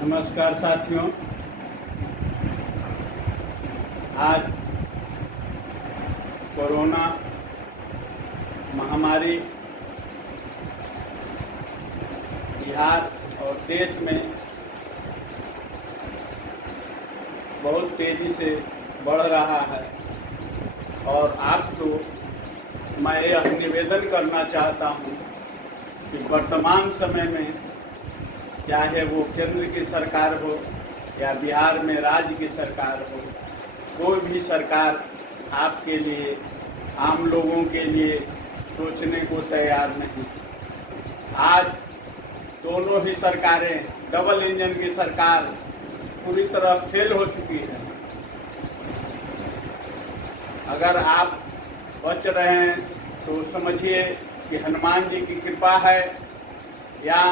नमस्कार साथियों। आज कोरोना महामारी बिहार और देश में बहुत तेज़ी से बढ़ रहा है और आपको मैं यह निवेदन करना चाहता हूं कि वर्तमान समय में चाहे वो केंद्र की सरकार हो या बिहार में राज्य की सरकार हो, कोई भी सरकार आपके लिए, आम लोगों के लिए सोचने को तैयार नहीं। आज दोनों ही सरकारें, डबल इंजन की सरकार पूरी तरह फेल हो चुकी है। अगर आप बच रहे हैं तो समझिए कि हनुमान जी की कृपा है या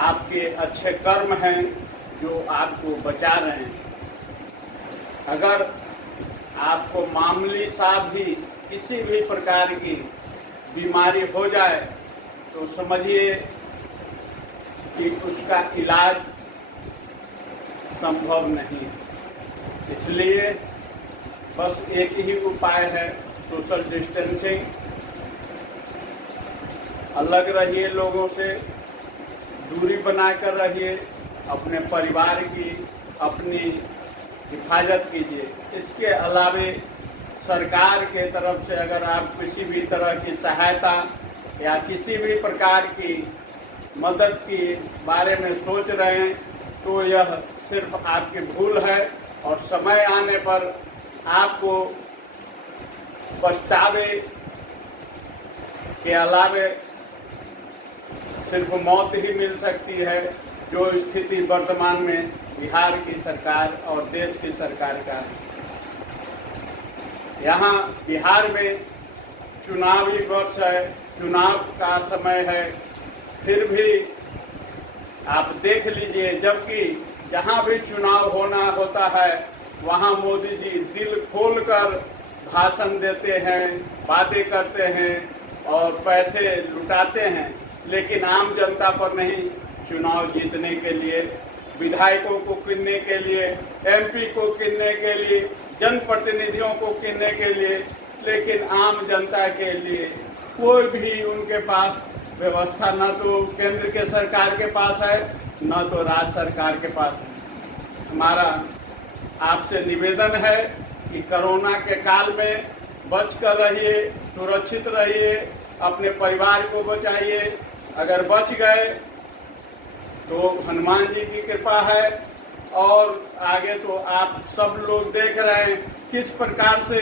आपके अच्छे कर्म हैं जो आपको बचा रहे हैं। अगर आपको मामूली सा भी किसी भी प्रकार की बीमारी हो जाए तो समझिए कि उसका इलाज संभव नहीं। इसलिए बस एक ही उपाय है, सोशल डिस्टेंसिंग। अलग रहिए लोगों से, दूरी बनाकर रहिए, अपने परिवार की, अपनी हिफाजत कीजिए। इसके अलावे सरकार के तरफ से अगर आप किसी भी तरह की सहायता या किसी भी प्रकार की मदद के बारे में सोच रहे हैं तो यह सिर्फ आपकी भूल है और समय आने पर आपको पछतावे के अलावे सिर्फ मौत ही मिल सकती है, जो स्थिति वर्तमान में बिहार की सरकार और देश की सरकार का है। यहाँ बिहार में चुनावी वर्ष है, चुनाव का समय है, फिर भी आप देख लीजिए, जबकि जहाँ भी चुनाव होता है वहाँ मोदी जी दिल खोलकर भाषण देते हैं, बातें करते हैं और पैसे लुटाते हैं, लेकिन आम जनता पर नहीं। चुनाव जीतने के लिए, विधायकों को चुनने के लिए, एमपी को चुनने के लिए, जनप्रतिनिधियों को चुनने के लिए, लेकिन आम जनता के लिए कोई भी उनके पास व्यवस्था न तो केंद्र के सरकार के पास है, न तो राज्य सरकार के पास है। हमारा आपसे निवेदन है कि कोरोना के काल में बच कर रहिए, सुरक्षित रहिए, अपने परिवार को बचाइए। अगर बच गए तो हनुमान जी की कृपा है और आगे तो आप सब लोग देख रहे हैं किस प्रकार से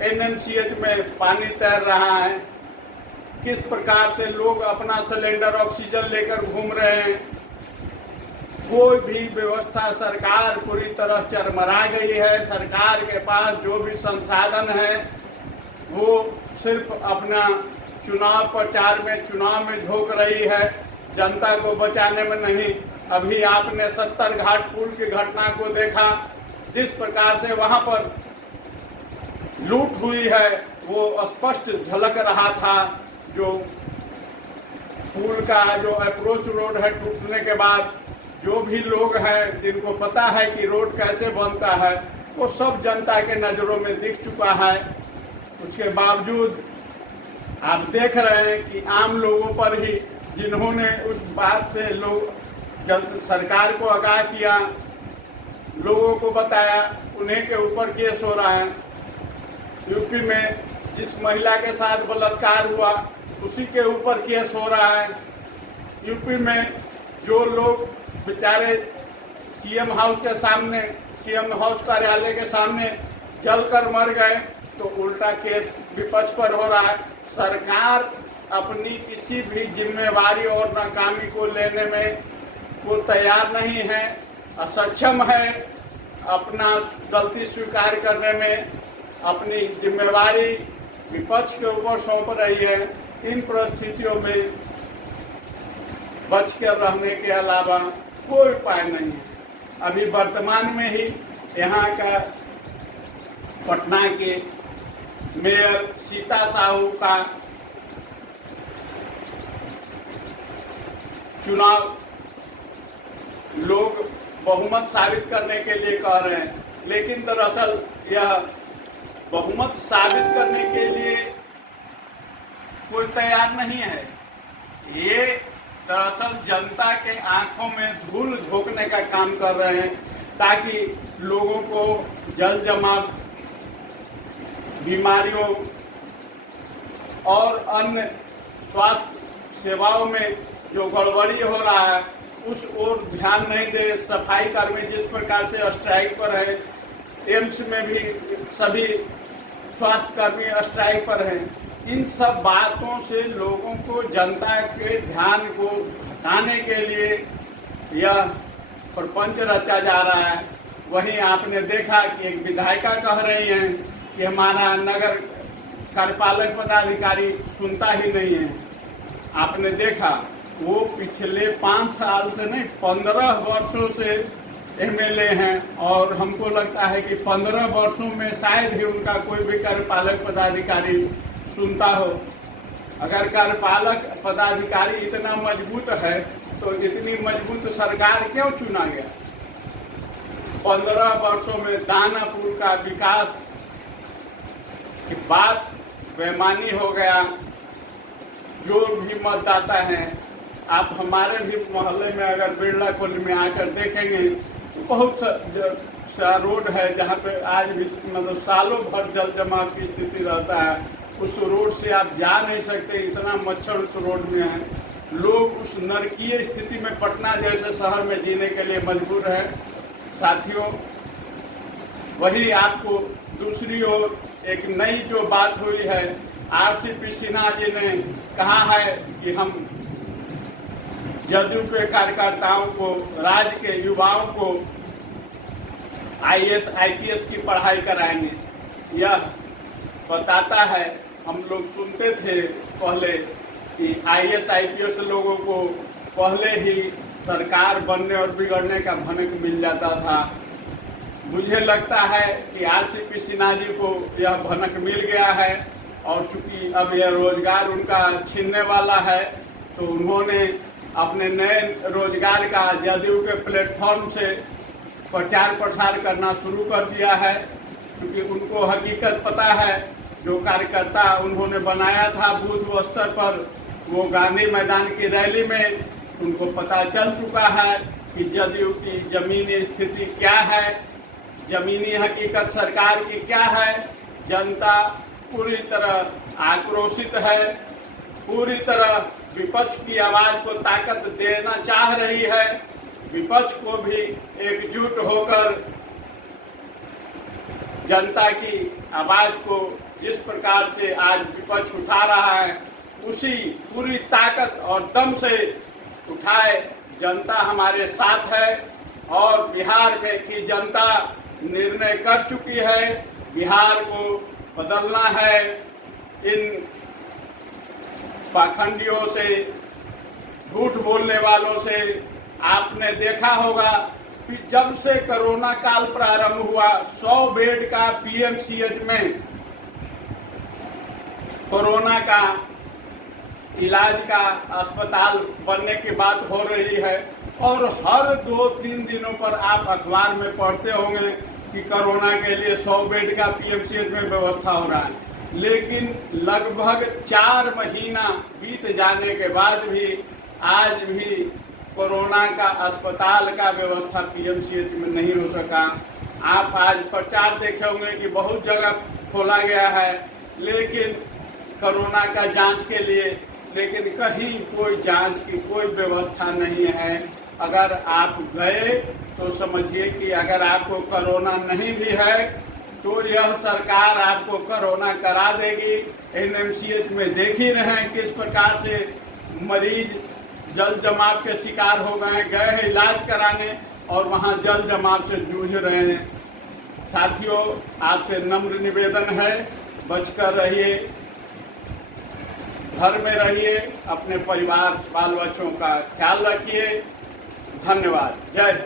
एनएमसीएच में पानी तैर रहा है, किस प्रकार से लोग अपना सिलेंडर ऑक्सीजन लेकर घूम रहे हैं। कोई भी व्यवस्था, सरकार पूरी तरह चरमरा गई है। सरकार के पास जो भी संसाधन है वो सिर्फ अपना चुनाव प्रचार में, चुनाव में झोंक रही है, जनता को बचाने में नहीं। अभी आपने 70 घाट पुल की घटना को देखा, जिस प्रकार से वहां पर लूट हुई है वो स्पष्ट झलक रहा था। जो पुल का जो अप्रोच रोड है टूटने के बाद जो भी लोग हैं जिनको पता है कि रोड कैसे बनता है, वो सब जनता के नज़रों में दिख चुका है। उसके बावजूद आप देख रहे हैं कि आम लोगों पर ही, जिन्होंने उस बात से सरकार को आगाह किया, लोगों को बताया, उन्हीं के ऊपर केस हो रहा है। यूपी में जिस महिला के साथ बलात्कार हुआ उसी के ऊपर केस हो रहा है। यूपी में जो लोग बेचारे सीएम हाउस के सामने, सीएम हाउस कार्यालय के सामने जलकर मर गए, तो उल्टा केस विपक्ष पर हो रहा है। सरकार अपनी किसी भी जिम्मेवारी और नाकामी को लेने में वो तैयार नहीं है, असक्षम है अपना गलती स्वीकार करने में, अपनी जिम्मेवारी विपक्ष के ऊपर सौंप रही है। इन परिस्थितियों में बच कर रहने के अलावा कोई उपाय नहीं है। अभी वर्तमान में ही यहाँ का पटना के मेयर सीता साहू का चुनाव लोग बहुमत साबित करने के लिए कह रहे हैं, लेकिन दरअसल यह बहुमत साबित करने के लिए कोई तैयार नहीं है। ये दरअसल जनता के आंखों में धूल झोंकने का काम कर रहे हैं, ताकि लोगों को जल जमाव, बीमारियों और अन्य स्वास्थ्य सेवाओं में जो गड़बड़ी हो रहा है उस ओर ध्यान नहीं दे। सफाई कर्मी जिस प्रकार से स्ट्राइक पर है, एम्स में भी सभी स्वास्थ्य कर्मी स्ट्राइक पर हैं। इन सब बातों से लोगों को, जनता के ध्यान को हटाने के लिए यह प्रपंच रचा जा रहा है। वहीं आपने देखा कि एक विधायिका कह रही हैं कि हमारा नगर कार्यपालक पदाधिकारी सुनता ही नहीं है। आपने देखा वो पिछले 5 साल से नहीं 15 वर्षों से एमएलए हैं, और हमको लगता है कि 15 वर्षों में शायद ही उनका कोई भी कार्यपालक पदाधिकारी सुनता हो। अगर कार्यपालक पदाधिकारी इतना मजबूत है तो इतनी मजबूत सरकार क्यों चुना गया? 15 वर्षों में दानापुर का विकास की बात बेमानी हो गया। जो भी मतदाता हैं, आप हमारे भी मोहल्ले में अगर बिरला खोल में आकर देखेंगे तो बहुत सा रोड है जहाँ पे आज भी मतलब सालों भर जल जमाव की स्थिति रहता है। उस रोड से आप जा नहीं सकते, इतना मच्छर उस रोड में है। लोग उस नरकीय स्थिति में पटना जैसे शहर में जीने के लिए मजबूर है। साथियों, वही आपको दूसरी ओर एक नई जो बात हुई है, आरसीपी सिन्हा जी ने कहा है कि हम जदयू के कार्यकर्ताओं को, राज्य के युवाओं को आईएएस आईपीएस की पढ़ाई कराएंगे। यह बताता है, हम लोग सुनते थे पहले कि आईएएस आईपीएस लोगों को पहले ही सरकार बनने और बिगड़ने का भनक मिल जाता था। मुझे लगता है कि आरसीपी सिन्हा जी को यह भनक मिल गया है, और चूंकि अब यह रोजगार उनका छीनने वाला है तो उन्होंने अपने नए रोजगार का जदयू के प्लेटफॉर्म से प्रचार प्रसार करना शुरू कर दिया है। क्योंकि उनको हकीकत पता है, जो कार्यकर्ता उन्होंने बनाया था बूथ स्तर पर, वो गांधी मैदान की रैली में उनको पता चल चुका है कि जदयू की जमीनी स्थिति क्या है, जमीनी हकीकत सरकार की क्या है। जनता पूरी तरह आक्रोशित है, पूरी तरह विपक्ष की आवाज को ताकत देना चाह रही है। विपक्ष को भी एकजुट होकर जनता की आवाज को जिस प्रकार से आज विपक्ष उठा रहा है, उसी पूरी ताकत और दम से उठाए। जनता हमारे साथ है, और बिहार में की जनता निर्णय कर चुकी है। बिहार को बदलना है। इन पाखंडियों से, झूठ बोलने वालों से आपने देखा होगा कि जब से कोरोना काल प्रारंभ हुआ, 100 बेड का पीएमसीएच में कोरोना का इलाज का अस्पताल बनने की बात हो रही है, और हर 2-3 दिनों पर आप अखबार में पढ़ते होंगे कि कोरोना के लिए 100 बेड का पीएमसीएच में व्यवस्था हो रहा है। लेकिन लगभग 4 महीना बीत जाने के बाद भी आज भी कोरोना का अस्पताल का व्यवस्था पीएमसीएच में नहीं हो सका। आप आज प्रचार देखे होंगे कि बहुत जगह खोला गया है, लेकिन कोरोना का जांच के लिए, लेकिन कहीं कोई जांच की कोई व्यवस्था नहीं है। अगर आप गए तो समझिए कि अगर आपको कोरोना नहीं भी है तो यह सरकार आपको कोरोना करा देगी। एनएमसीएच में देख ही रहे हैं किस प्रकार से मरीज जल जमाव के शिकार हो गए हैं इलाज कराने, और वहां जल जमाव से जूझ रहे हैं। साथियों, आपसे नम्र निवेदन है, बचकर रहिए, घर में रहिए, अपने परिवार बाल बच्चों का ख्याल रखिए। धन्यवाद। जय हिंद।